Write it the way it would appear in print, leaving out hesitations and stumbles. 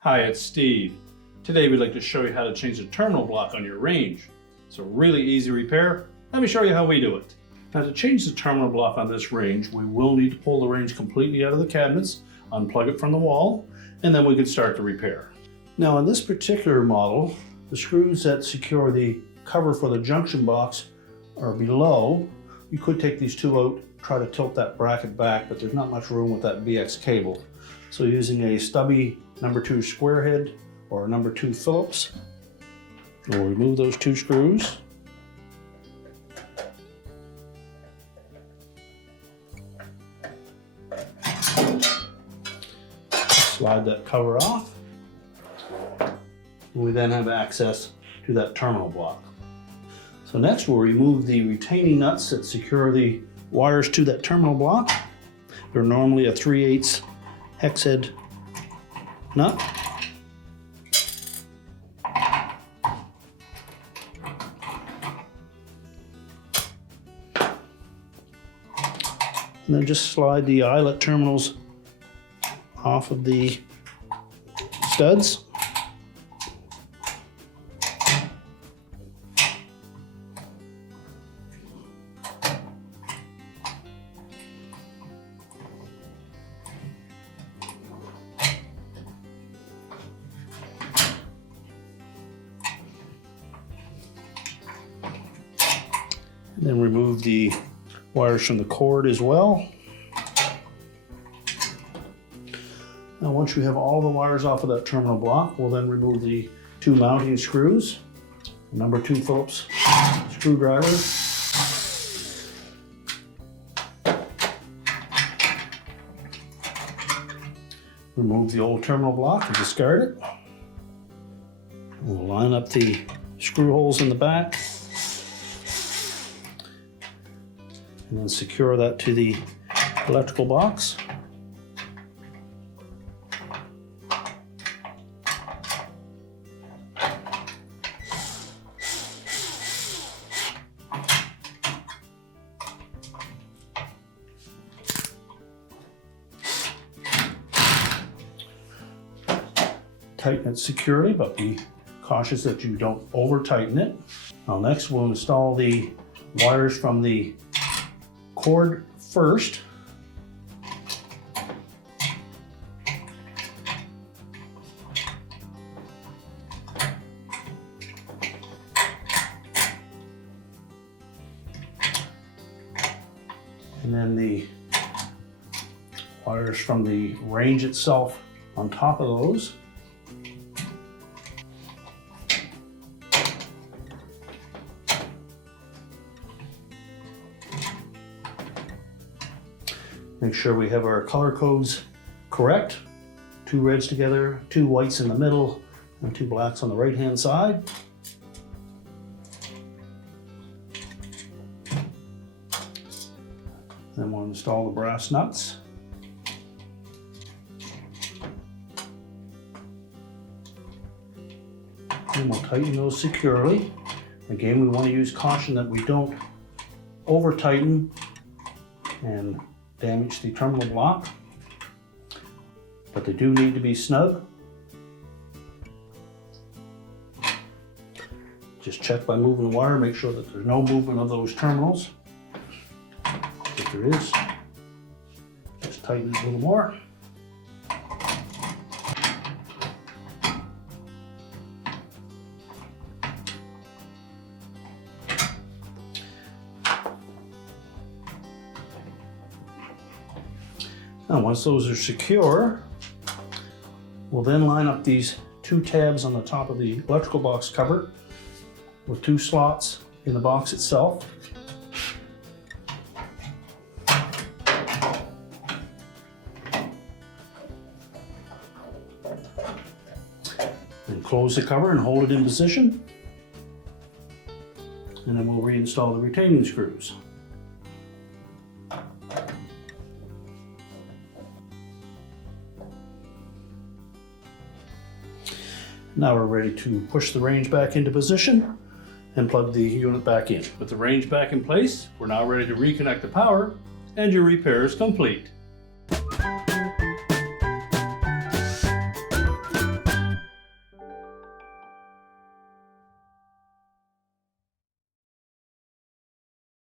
Hi, it's Steve. Today we'd like to show you how to change the terminal block on your Range. It's a really easy repair. Let me show you how we do it. Now, to change the terminal block on this Range, we will need to pull the Range completely out of the cabinets, unplug it from the wall, and then we can start the repair. Now, in this particular model, the screws that secure the cover for the junction box are below. You could take these two out, try to tilt that bracket back, but there's not much room with that BX cable. So using a stubby #2 square head or a #2 Phillips, we'll remove those two screws. Slide that cover off. We then have access to that terminal block. So next we'll remove the retaining nuts that secure the wires to that terminal block. They're normally a 3/8 hexhead nut. And then just slide the eyelet terminals off of the studs. And then remove the wires from the cord as well. Now, once you have all the wires off of that terminal block, we'll then remove the two mounting screws, #2 Phillips screwdriver. Remove the old terminal block and discard it. We'll line up the screw holes in the back and then secure that to the electrical box. Tighten it securely, but be cautious that you don't over tighten it. Now next we'll install the wires from the cord first. And then the wires from the Range itself on top of those. Make sure we have our color codes correct. 2 reds together, 2 whites in the middle, and 2 blacks on the right-hand side. Then we'll install the brass nuts. And we'll tighten those securely. Again, we want to use caution that we don't over tighten and damage the terminal block, but they do need to be snug. Just check by moving the wire, make sure that there's no movement of those terminals. If there is, just tighten it a little more. Now, once those are secure, we'll then line up these 2 tabs on the top of the electrical box cover with 2 slots in the box itself. Then close the cover and hold it in position. And then we'll reinstall the retaining screws. Now we're ready to push the Range back into position and plug the unit back in. With the Range back in place, we're now ready to reconnect the power and your repair is complete.